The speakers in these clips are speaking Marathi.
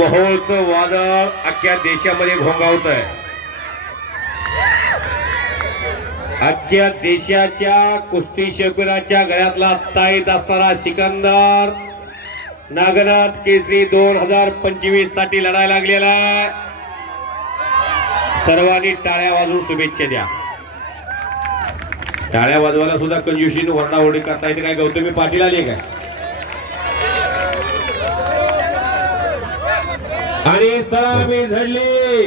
मोहोळचं वादळ अख्ख्या देशामध्ये घोंगावत आहे। अख्ख्या देशाच्या कुस्ती शौकीनाच्या गळ्यातला ताईत असणारा सिकंदर नागनाथ केसरी 2025 साठी लढायला लागलेला आहे। सर्वांनी टाळ्या वाजवून शुभेच्छा द्या। टाळ्या वाजवायला सुद्धा कंजूशीने वरणावरणी करता येते काय? गौतमी पाटील आले काय? आणि सलामी झडली,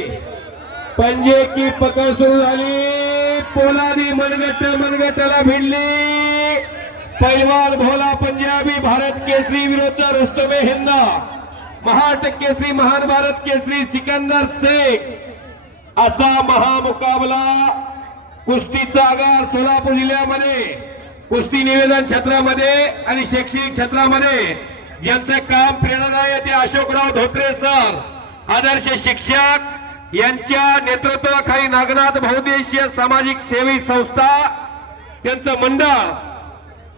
पंजे की पकड सुरू झाली, पोलादी मनगटाला भिडली। पैलवान भोला पंजाबी भारत केसरी विरुद्ध रुस्तमे हिंद महाराष्ट्र केसरी महान भारत केसरी सिकंदर शेख असा महामुकाबला कुस्तीचा आगार सोलापूर जिल्ह्यामध्ये कुस्ती निवेदन क्षेत्रामध्ये आणि शैक्षणिक क्षेत्रामध्ये ज्यांचं काम प्रेरणादायी आहे ते अशोकराव धोत्रे सर आदर्श शिक्षक यांच्या नेतृत्वाखाली नागनाथ बहुउद्देशीय सामाजिक सेवी संस्था त्यांचं मंडळ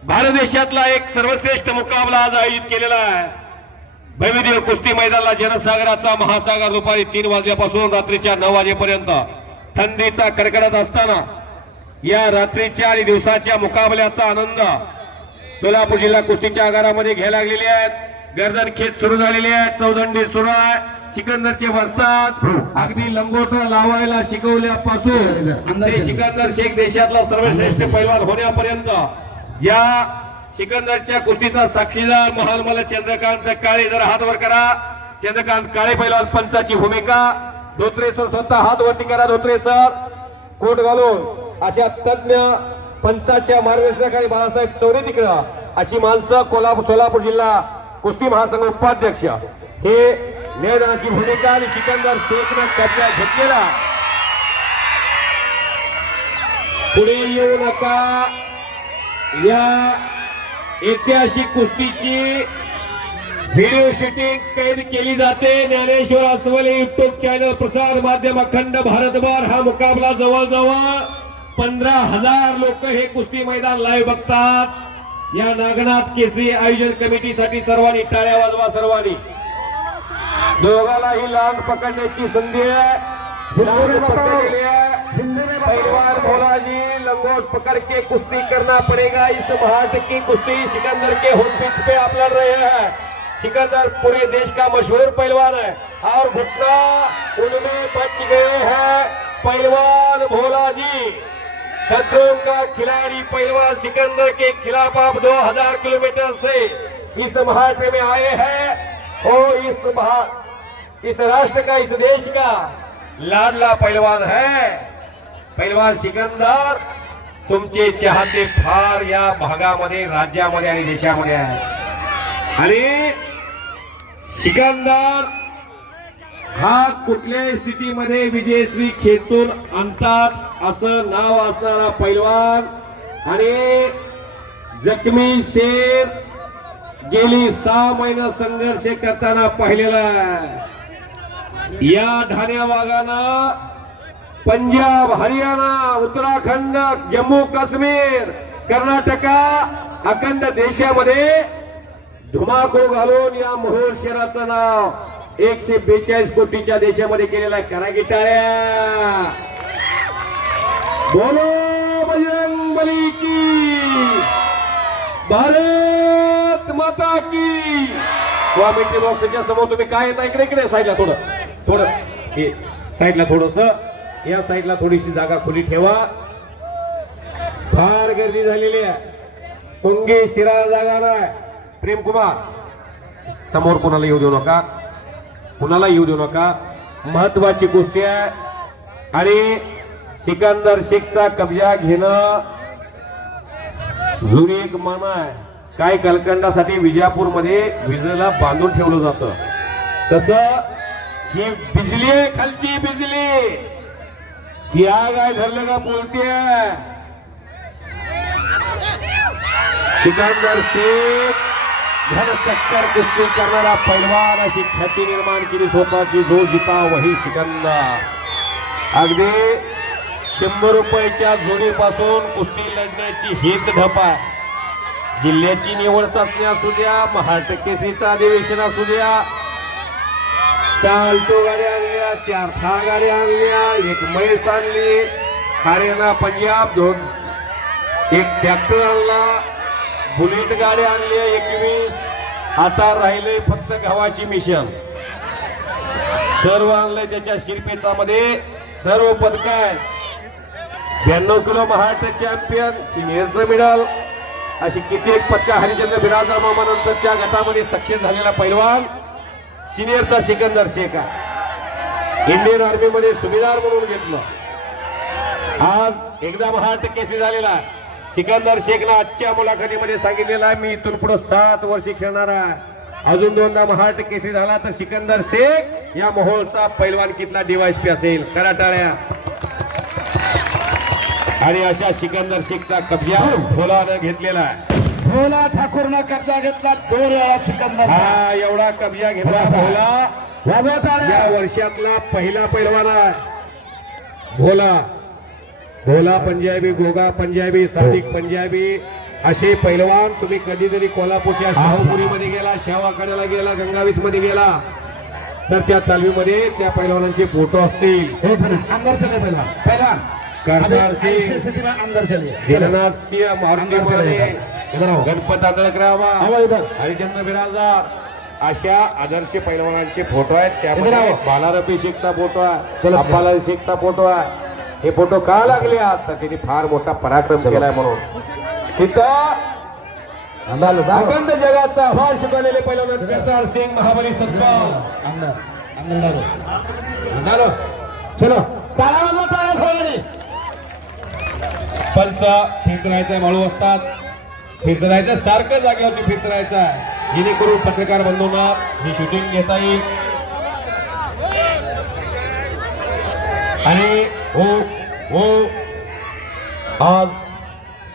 भारत देशातला एक सर्वश्रेष्ठ मुकाबला आज आयोजित केलेला आहे। भव्य कुस्ती मैदानाला जनसागराचा महासागर दुपारी 3 वाजल्यापासून रात्रीच्या 9 वाजेपर्यंत थंडीचा कडकडत असताना या रात्रीच्या आणि दिवसाच्या मुकाबल्याचा आनंद सोलापूर जिल्हा कुस्तीच्या आगारामध्ये घ्यायला लागलेले आहेत। गर्दन खेच सुरू झालेली आहे, चौदंडी सुरू आहे। सिकंदरचे वस्ताद अगदी लंगोट लावायला शिकवल्यापासून ते सिकंदर शेख देशातला सर्वश्रेष्ठ पैलवान होण्यापर्यंत या सिकंदरच्या कुस्तीचा साक्षीदार महानमल चंद्रकांत काळे, जरा हात वर करा। चंद्रकांत काळे पैलवान पंचाची भूमिका। धोत्रे सर स्वतः हात वरती करा। धोत्रे सर कोट घालून अशा तज्ञ पंचाच्या मार्गदर्शनाखाली बाळासाहेब चौरे तिकडं अशी माणसं सोलापूर जिल्हा कुस्ती महासंघ उपाध्यक्ष हे मैदानाची भूमिका आणि सिकंदर शेखनं कब्जा घेतलेला। पुढे येऊ नका, या ऐतिहासिक कुस्तीची व्हिडिओ शूटिंग कैद केली जाते। ज्ञानेश्वर अस्वले युट्यूब चॅनल प्रसार माध्यम अखंड भारतभर हा मुकाबला जवळजवळ 15,000 लोक हे कुस्ती मैदान लाईव्ह बघतात। या नागनाथ केसरी आयोजन कमिटीसाठी सर्वांनी टाळ्या वाजवा। सर्वांनी दोघालाही लांब पकडण्याची संधी आहे। पहलवान भोलाजी लंगोट पकड़ के कुश्ती करना पड़ेगा। इस महाराष्ट्र की कुश्ती सिकंदर के होम पिच पे आप लड़ रहे हैं। सिकंदर पूरे देश का मशहूर पहलवान है और घुटना उनमें बच गए हैं। पहलवान भोलाजी खतरों का खिलाड़ी पहलवान सिकंदर के खिलाफ आप 2000 किलोमीटर से इस महाराष्ट्र में आए हैं और इस राष्ट्र का, इस देश का लाडला पहलवान है। पहलवान सिकंदर तुमचे चाहते फार या भागामध्ये, राज्यामध्ये आणि देशामध्ये आहे। आणि सिकंदर हा कुठल्याही स्थितीमध्ये विजयश्री खेचून आणतात असं नाव असणारा पैलवान आणि जखमी शेर गेली 6 महिने संघर्ष करताना पाहिलेला आहे। या ढाण्या वाघानं पंजाब, हरियाणा, उत्तराखंड, जम्मू काश्मीर, कर्नाटका अखंड देशामध्ये धुमाकूळ घालून या मोहोळ शहराचं नाव 142 कोटीच्या देशामध्ये केलेला आहे। करा की टाळ्या, बोलो बजरंगबली की, भारत माता की। कॉमेंट्री बॉक्सच्या समोर तुम्ही काय येता? इकडे साईडला थोडं हे साईडला थोडस, या साईडला थोडीशी जागा खुली ठेवा। फार गर्दी झालेली आहे, पुंगी शिरा जागा नाही। प्रेम कुमार समोर कुणाला येऊ देऊ नका, कुणाला येऊ देऊ नका। महत्वाची गोष्ट आहे आणि सिकंदर शेखचा कब्जा घेणं जुनी एक मान आहे। काही कालखंडासाठी विजापूर मध्ये विजेला बांधून ठेवलं जातं, तसं ही बिजली आहे, खालची बिजली ही आग आहे, धरलं का बोलते। सिकंदर शेख धनचक्कर कुस्ती करणारा पैलवान अशी ख्याती निर्माण केली स्वतःची। जो जिता वही सिकंदर। अगदी 100 रुपयाच्या जोडीपासून कुस्ती लढण्याची हीच धप आहे। जिल्ह्याची निवड चाचणी असू द्या, महाराष्ट्र केसरीचं अधिवेशन असू द्या, चालतो गाड्या आणल्या, 4 थार गाड्या आणल्या, 1 म्हैस आणली, हरियाणा पंजाब 2, 1 ट्रॅक्टर आणला, बुलेट गाड्या आणल्या 21. आता राहिले फक्त गव्हाची मिशन. सर्व आणलंय त्याच्या शिरपेचामध्ये, सर्व पदक आहे. 92 किलो महाराष्ट्र चॅम्पियन, सिनियरचं मेडल, अशी कित्येक पदक. हरिचंद्र बिराजदार मामानंतरच्या गटामध्ये सक्सेस झालेला पैलवान सिनियरचा सिकंदर शेख आहे. इंडियन आर्मी मध्ये सुभेदार म्हणून घेतलं. आज एकदा महाराष्ट्र केसरी झालेला सिकंदर शेखला आजच्या मुलाखतीमध्ये सांगितलेलं आहे, मी इथून पुढे 7 वर्षे खेळणार आहे. अजून 2दा महाराष्ट्र केसरी झाला तर सिकंदर शेख या मोहोळचा पैलवान कितला डीवायसपी असेल. करा टाळ्या. आणि अशा सिकंदर शेखचा कब्जा भोलानं घेतलेला आहे. भोला ठाकूरनं कब्जा घेतला 2 वेळा सिकंदर. हा एवढा कब्जा घेतला भोला. या वर्षातला पहिला पैलवान आहे भोला. भोला पंजाबी, गोगा पंजाबी, सादिक पंजाबी असे पैलवान तुम्ही कधीतरी कोल्हापूरच्या शाहूपुरीमध्ये गेला, शेवाकड्याला गेला, गंगावीस मध्ये गेला तर त्या तालमीमध्ये त्या पैलवानांचे फोटो असतील. अंदर चले पैलवान करणार सिंह, अंदर चलिए. दिलनाथ सिंह, मारुती, गणपत आदळकराव, हरिचंद्र बिराजदार अशा आदर्श पैलवानांचे फोटो आहेत. त्यामध्ये बालारफी शेखचा फोटो आहे, अब्बाला शेखचा फोटो आहे. हे फोटो का लागले आज तर त्यांनी फार मोठा पराक्रम केलाय म्हणून. तिथं अखंड जगाचा आव्हान शिकवलेले पैलवान करतार सिंग, महाबली सत्पाल. चलो पंच फिरत राहायचंय, माळू असतात फिरत राहायचं, सारखं जागेवरती फिरत राहायचं आहे जेणेकरून पत्रकार बंधूंना ही शूटिंग घेता येईल. आणि आज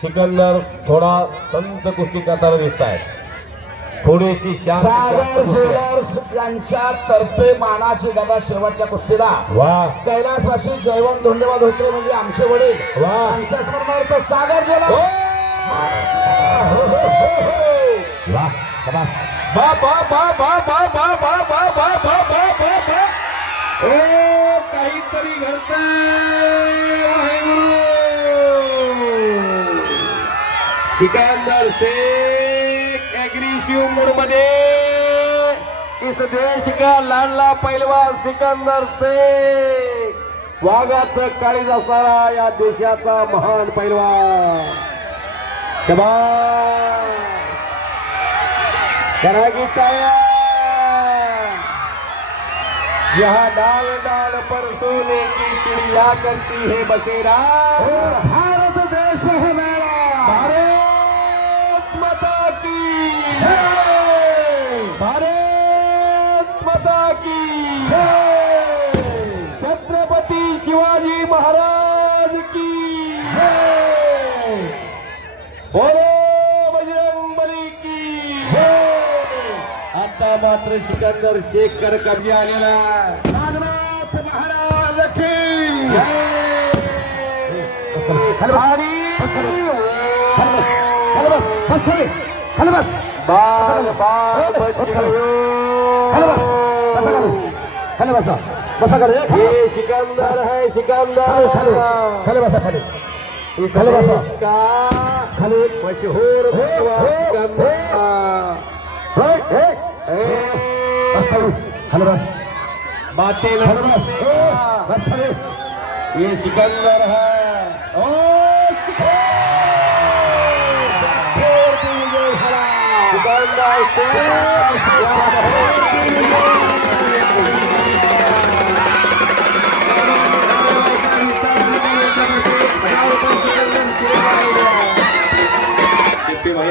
सिकंदर थोडा संत कुस्ती करताना दिसत आहे. थोडीशी सागर ज्वेलर्स यांच्या तर्फे मानाची गदा शेवटच्या कुस्तीला वा कैलासवासी जयवंत धोंडेवा धोत्रे म्हणजे आमचे वडील वा त्यांच्या स्मरणार्थ सागर ज्वेलर्स. वा बस बा बा बा बा बा बा बा बा बा बा बा बा बा. ओ काहीतरी घडतंय. सिकंदर शेख एग्रेसिव्ह मूड मध्ये. इस देश का लाडला पैलवान सिकंदर शेख, वाघाचं काळीज असणारा या देशाचा महान पैलवान. करा की टाळ्या. यहाँ डाल डाल पर सोने की चिड़िया करती है बसेरा. भारत देश है मेरा. भारत माता की जय. भारत माता की जय. छत्रपती शिवाजी महाराज की जय. बोलो बजरंगबली की जय. आता मात्र सिकंदर शेख कडे कब्जा आलेला. नागनाथ महाराज की जय. खाली बस. बाल बाल बच्चों. खाली बसा. बसा करे. ये सिकंदर है, सिकंदर खाली बसा. खाली खाली बसा. इसका खाली मशहूर सिकंदर. खाली बस. बातें बस खाली. ये सिकंदर है.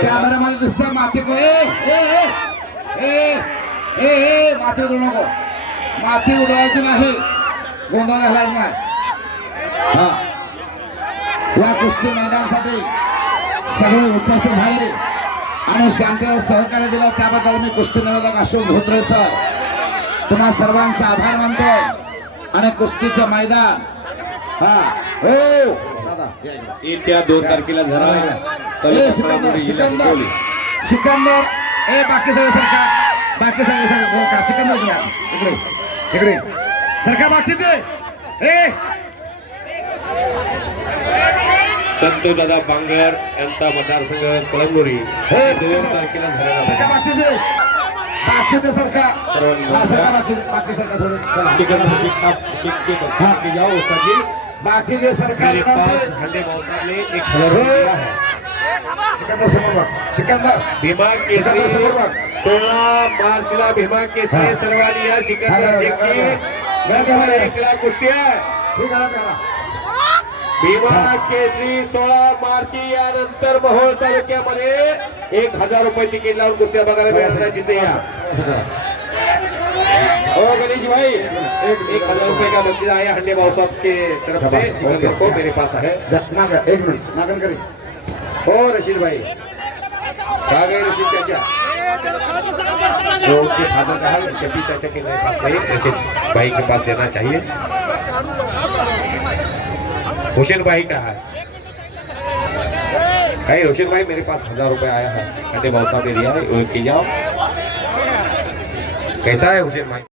कॅमेरामध्ये दिसतंय माती को. माती उडवू नको. माती उडवायची नाही, गोंधळ घालायचा नाही. या कुस्ती मैदानासाठी सगळे उपस्थित झाले आणि शांतीला सहकार्य दिला त्याबद्दल मी कुस्ती निवेदक अशोक धोत्रे सर तुम्हा सर्वांचा आभार मानतो. आणि कुस्तीचं मैदान दादा येत्या 2 तारखेला झाला. सिकंदर बाकी सगळे सरकार, बाकी सगळे सरकार सिकंदर इकडे इकडे सरका बाकीचे ए संतोष दादा बांगर यांचा मतदारसंघ कळमनुरी दोन तारखेला झालेला सरका आहे. बाकीचे सरका हा, सरका बाकी सरका थोडे बाकीचे सरकार मेरे पास हंडे मौसा ने 1000 रुपये दिया है. सिकंदर समोर बघ सिकंदर भीमा सिकंदर केसरी समोर बघ 16 मार्चला भीमा केसरी सर्वांनी या सिकंदर शेखची 1 लाख कुस्ती आहे. हे करा करा भीमा केसरी 16 मार्च यानंतर मोहोळ तालुक्यामध्ये 1000 रुपये तिकीट लावून कुस्त्या बघायला मिळणार तिथे या. ओ गणेश भाई 1000 रुपये का बक्षीस आया हंडे भाव साहब के तरफ से सिकंदर को मेरे पास है. एक मिनिट नागन करी ओ रशीद भाई कहा गए रशीद चाचा जो उनके फादर का है उनके भी चाचा के मेरे पास नहीं रशीद भाई के पास देना चाहिए. हुसैन भाई का है भाई हुसैन भाई मेरे पास 1000 रुपए आया है हंडे भाव साहब ने दिया है वो की जाओ. कैसा है हुसैन भाई?